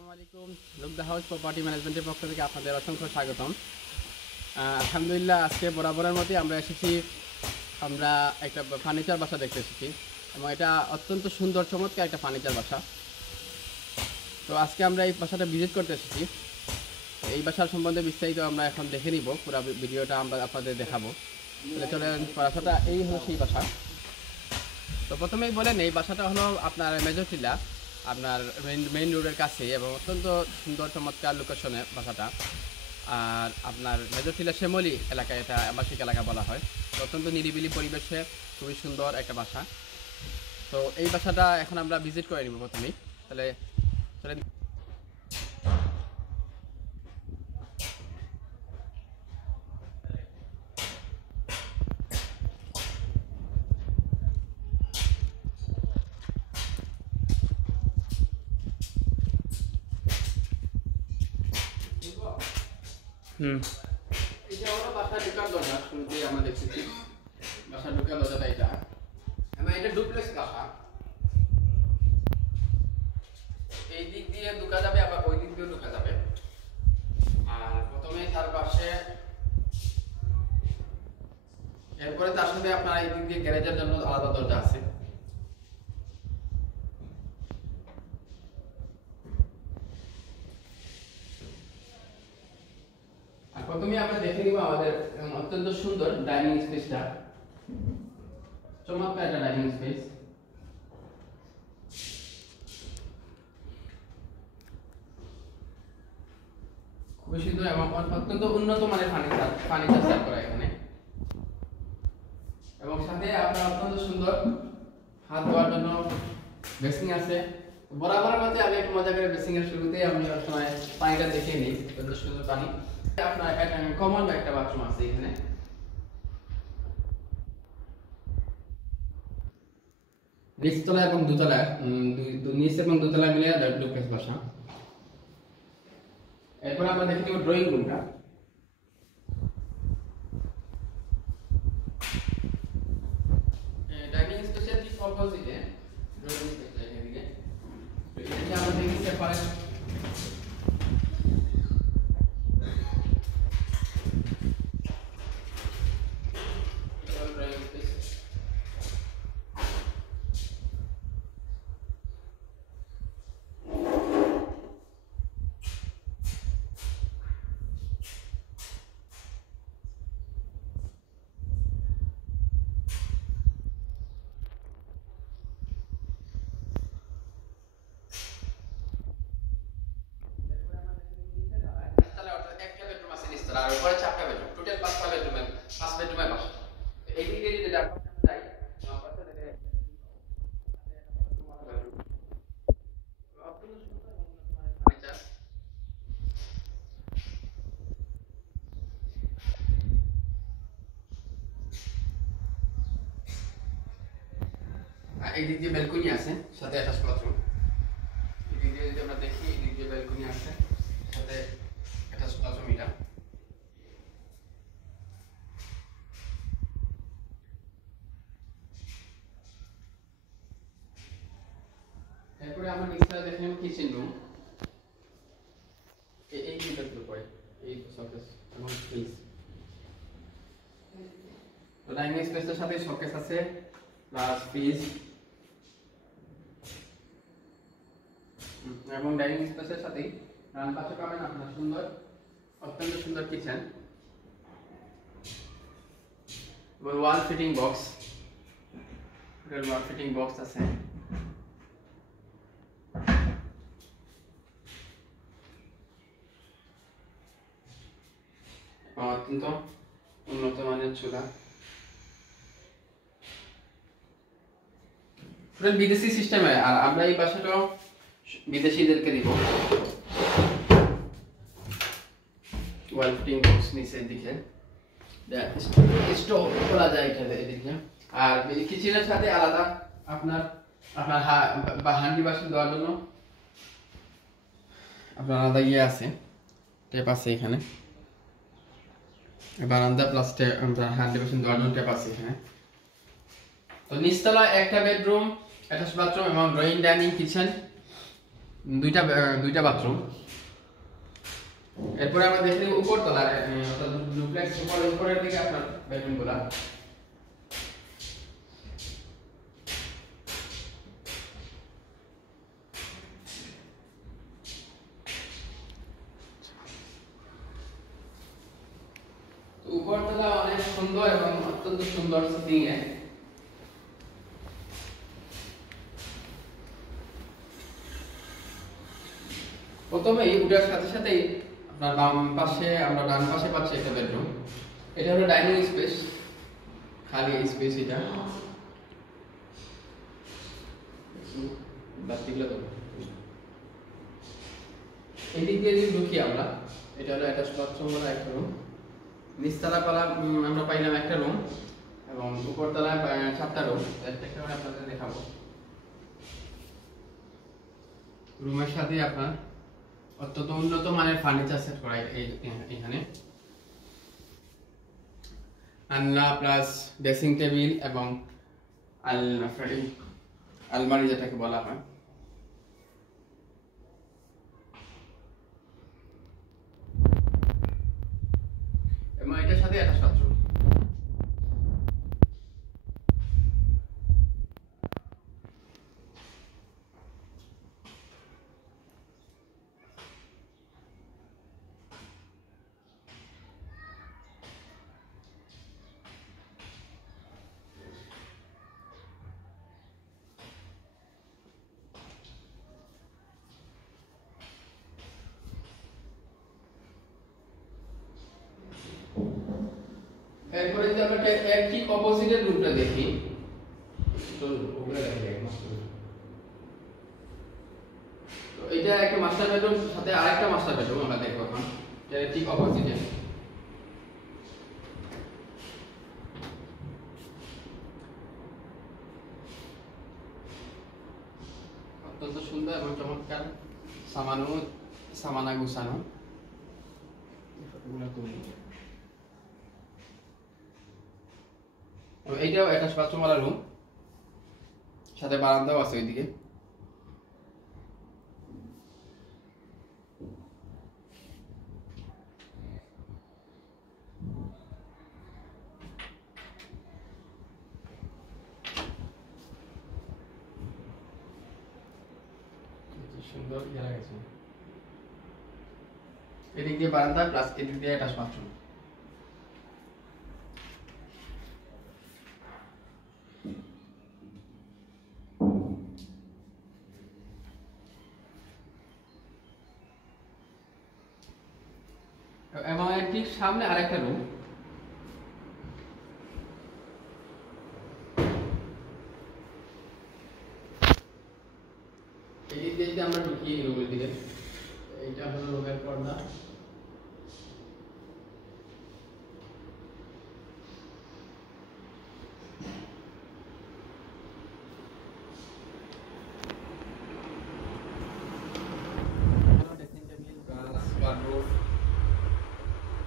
আসসালামু আলাইকুম। Look the house property ম্যানেজমেন্টের পক্ষ থেকে আপনাদের অসংখ্য স্বাগতম। আলহামদুলিল্লাহ, আজকে বরাবরের মতোই আমরা এসেছি, আমরা একটা ফার্নিচার বাসা দেখতে এসেছি এবং এটা অত্যন্ত সুন্দর চমৎকার একটা ফার্নিচার বাসা। তো আজকে আমরা এই বাসাটা ভিজিট করতে এসেছি। এই বাসার সম্বন্ধে বিস্তারিত আমরা এখন দেখে নিব, পুরো ভিডিওটা আমরা আপনাদের দেখাবো। তাহলে চলেন, বাসাটা এই হলো সেই বাসা। তো প্রথমেই বলেন, এই বাসাটা হলো আপনার মেজরটিলা, আপনার মেইন রোডের কাছে এবং অত্যন্ত সুন্দর চমৎকার লোকেশনে বাসাটা। আর আপনার মেজরটিলা শ্যামলী এলাকায়, এটা আবাসিক এলাকা বলা হয়। অত্যন্ত নিরিবিলি পরিবেশে খুবই সুন্দর একটা বাসা। তো এই বাসাটা এখন আমরা ভিজিট করে নিব প্রথমেই। তাহলে চলেন। এটা হলো বাসা ঢোকার দরজা। শুরুতেই আমরা দেখতেছি বাসা ঢোকার দরজাটা এটা, এবং এটা ডুপ্লেক্স বাসা। এই দিক দিয়ে ঢোকা যাবে, আবার ওই দিক দিয়েও ঢোকা যাবে। আর প্রথমে তার পাশে, এরপরে তার সাথে আপনার এই দিক দিয়ে গ্যারেজের জন্য আলাদা দরজা আছে। প্রথমে আমরা দেখে নিব আমাদের অত্যন্ত সুন্দর ডাইনিং স্পেসটা। চমৎকার একটা ডাইনিং স্পেস। খুবই সুন্দর এবং অত্যন্ত উন্নত মানের ফার্নিচার সেট করা এখানে। এবং সাথে আপনার অত্যন্ত সুন্দর হাত ধোয়ার জন্য বেসিং আছে। বরাবরের মধ্যে আমি একটু মজা করে বেসিং এর শুরুতেই আমি সময় পানিটা দেখে নিই। অত্যন্ত সুন্দর পানি। আপনার কমন একটা বাথরুম আছে এখানে। নিচতলা এবং দোতলা, নিচ এবং দোতলা মিলিয়ে ডুপ্লেক্স বাসা। এরপর আমরা দেখে নিব ড্রয়িং রুমটা। ডাইনিং স্পেসের ঠিক অপোজিটে ড্রয়িং স্পেসটা এদিকে। তো এখানে আমরা দেখি সেপারেট আর উপরে 4টা বেডরুম, টোটাল 5টা বেডরুমের 5 বেডরুমের বাসা। এই দিকে যদি যাই আমার পাশে দেখে এই দিক দিয়ে ব্যালকনি আছে, সাথে অ্যাটাচ বাথরুম। এই দিক দিয়ে যদি আমরা দেখি, এই দিক দিয়ে ব্যালকনি আছে, সাথে অ্যাটাচ বাথরুম। এটা এরপরে আমরা নিচতলা দেখে নেব কিচেন রুম। এই ভিতরগুলো পড়ে, এই শোকেস এবং ফ্রিজ। তো ডাইনিং স্পেসের সাথে শোকেস আছে প্লাস ফ্রিজ, এবং ডাইনিং স্পেসের সাথে ডান পাশে পাবেন আপনার সুন্দর, অত্যন্ত সুন্দর কিচেন এবং ওয়াল ফিটিং বক্স। ওয়াল ফিটিং বক্স আছে। অত্যন্ত উন্নত মানের চুলা। বিদেশি সিস্টেমে, আর আমরা এই বাসাটাও বিদেশিদেরকে দিব। ওয়াল ফিটিং বক্স নিচের দিকে স্টোভ খোলা যায় এদিকে। আর কিচেনের সাথে আলাদা আপনার হান্ডি বাসন দেওয়ার জন্য আপনার আলাদা ইয়ে আছে, টেপ আছে এখানে। বারান্দা প্লাস হান্ডি বাসন দেওয়ার জন্য টেপ আছে এখানে। তো নিচতলা একটা বেডরুম, অ্যাটাচ বাথরুম এবং ড্রয়িং ডাইনিং কিচেন দুইটা বাথরুম। এরপরে আমরা দেখি উপর তলায় অর্থাৎ ডুপ্লেক্স উপরের দিকে আপনার বেডরুমগুলা। উপরতলা অনেক সুন্দর এবং অত্যন্ত সুন্দর সিটিং এ। প্রথমেই উঠার সাথে সাথেই আপনার বাম পাশে আমরা ডান পাশে পাচ্ছি একটা বেডরুম। এটা হলো ডাইনিং স্পেস, খালি স্পেস এটা। এদিক দিয়ে যদি ঢুকি আমরা, এটা হলো অ্যাটাচ বাথরুম ওয়ালা একটা রুম। নিচতলা পালা আমরা পাইলাম একটা রুম এবং উপরতলায় 4টা রুম। একটা করে আপনাদের দেখাবো। রুমের সাথে আপনার অত্যন্ত উন্নত মানের ফার্নিচার সেট করা এখানে। আলনা প্লাস ড্রেসিং টেবিল এবং আলমারি যেটাকে বলা হয়। এবং এটার সাথে একটা বাথরুম। এরপরে যদি আমরা এর ঠিক অপোজিটের রুমটা দেখি, তো ওগুলা দেখি তো এটা একটা মাস্টার বেডরুম সাথে আরেকটা মাস্টার বেডরুম আমরা দেখব এখন। এর ঠিক অপোজিটে অত্যন্ত সুন্দর এবং চমৎকার সামানা গুছানো। এইটাও অ্যাটাচ বাথরুম ওয়ালা রুম, সাথে বারান্দাও আছে ওইদিকে। সুন্দর জায়গা আছে। এদিক দিয়ে বারান্দা প্লাস এদিক দিয়ে অ্যাটাচ বাথরুম। এবং এর ঠিক সামনে আরেকটা রুম। এদিক দিয়ে আমরা ঢুকি রুমের দিকে। এইটা হলো রুমের পর্দা।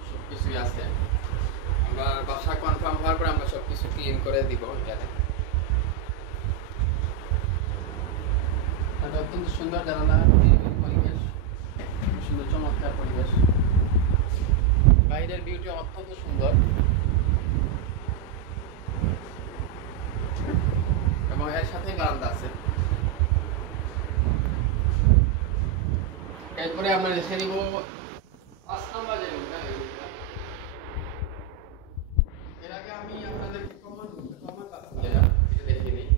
সবকিছুই আছে। আমরা বাসা কনফার্ম হওয়ার পর আমরা সবকিছু ক্লিন করে দিব এখানে। এটা অত্যন্ত সুন্দর জানালা, পরিবেশ সুন্দর, চমৎকার পরিবেশ। বাইরের বিউটি অত্যন্ত সুন্দর এবং এর সাথে বারান্দা আছে। এরপরে আমরা দেখে নিব 5 নাম্বার যে রুমটা। এর আগে আমি আপনাদেরকে কমন বাথরুম এটা দেখিয়ে দিই।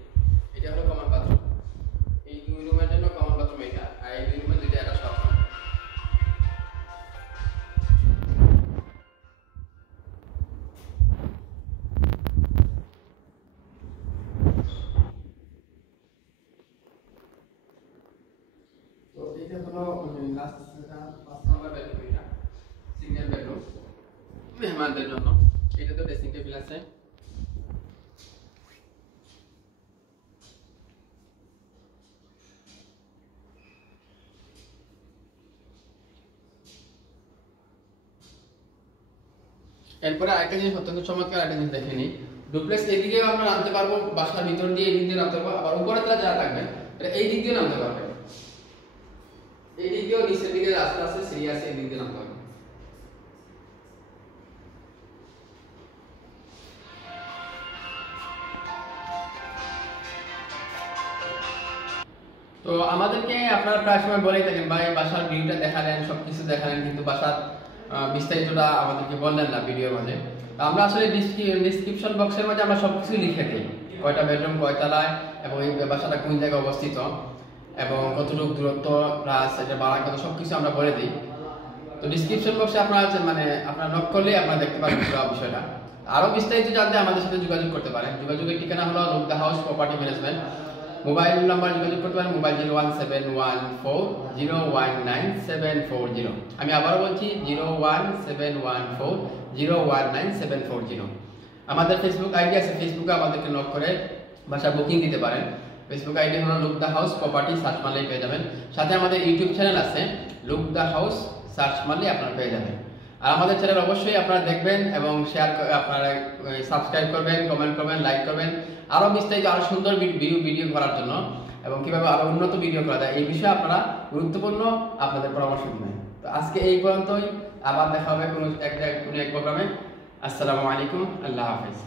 এটা হলো কমন বাথরুম। এই দুই রুমের জন্য কমন বাথরুম এটা, আর এই দুই রুমে দুইটা অ্যাটাচ বাথরুম। তো এটা হলো লাস্ট 5 নাম্বার বেডরুম। এটা সিঙ্গেল বেডরুম মেহমানদের জন্য। এটা তো ড্রেসিং টেবিল আছে। এরপরে আরেকটা জিনিস অত্যন্ত চমৎকার একটা জিনিস দেখে নিই। ডুপ্লেক্স এদিকে আমরা নামতে পারবো, বাসার ভিতর দিয়ে এদিক দিয়ে নামতে পারবো, আবার উপরে তলা যারা থাকবে এই দিক দিয়ে নামতে পারবে। নিচের দিকে রাস্তা আছে, সিঁড়ি আছে, এদিক দিয়ে নামতে হবে। তো আমাদেরকে আপনারা প্রায় সময় বলেই থাকেন ভাই বাসার ভিউটা দেখালেন, সবকিছু দেখালেন, কিন্তু বাসার বিস্তারিতটা আমাদেরকে বললেন না ভিডিওর মাঝে। আমরা আসলে ডিসক্রিপশন বক্সের মাঝে আমরা সবকিছু লিখে দিই, কয়টা বেডরুম, কয়তলায়, এবং এই বাসাটা কোন জায়গায় অবস্থিত, এবং কতটুকু দূরত্ব, প্লাস এটা ভাড়া কত, সবকিছু আমরা বলে দিই। তো ডিসক্রিপশন বক্সে আপনারা মানে আপনারা নক করলেই আপনারা দেখতে পাবেন পুরো বিষয়টা। আরো বিস্তারিত জানতে আমাদের সাথে যোগাযোগ করতে পারেন। যোগাযোগের ঠিকানা হলো look the house property management. Mobile number যোগাযোগ করতে পারেন, মোবাইল 01714019740। আমি আবারও বলছি 01714019740। আমাদের ফেসবুক আইডি আছে, ফেসবুকে আমাদেরকে নক করে বাসা বুকিং দিতে পারেন। ফেসবুক আইডি হলো look the house property, search মারলেই পেয়ে যাবেন। সাথে আমাদের ইউটিউব চ্যানেল আছে, লুক দ্য হাউস, সার্চ মারলেই আপনারা পেয়ে যাবেন। আর আমাদের চ্যানেল অবশ্যই আপনারা দেখবেন এবং শেয়ার করে আপনারা সাবস্ক্রাইব করবেন, কমেন্ট করবেন, লাইক করবেন। আরো বিস্তারিত আরো সুন্দর ভিডিও করার জন্য এবং কিভাবে আরো উন্নত ভিডিও করা যায় এই বিষয়ে আপনারা গুরুত্বপূর্ণ আপনাদের পরামর্শ দিবেন। তো আজকে এই পর্যন্তই, আবার দেখা হবে কোনো এক প্রোগ্রামে। আসসালামু আলাইকুম, আল্লাহ হাফেজ।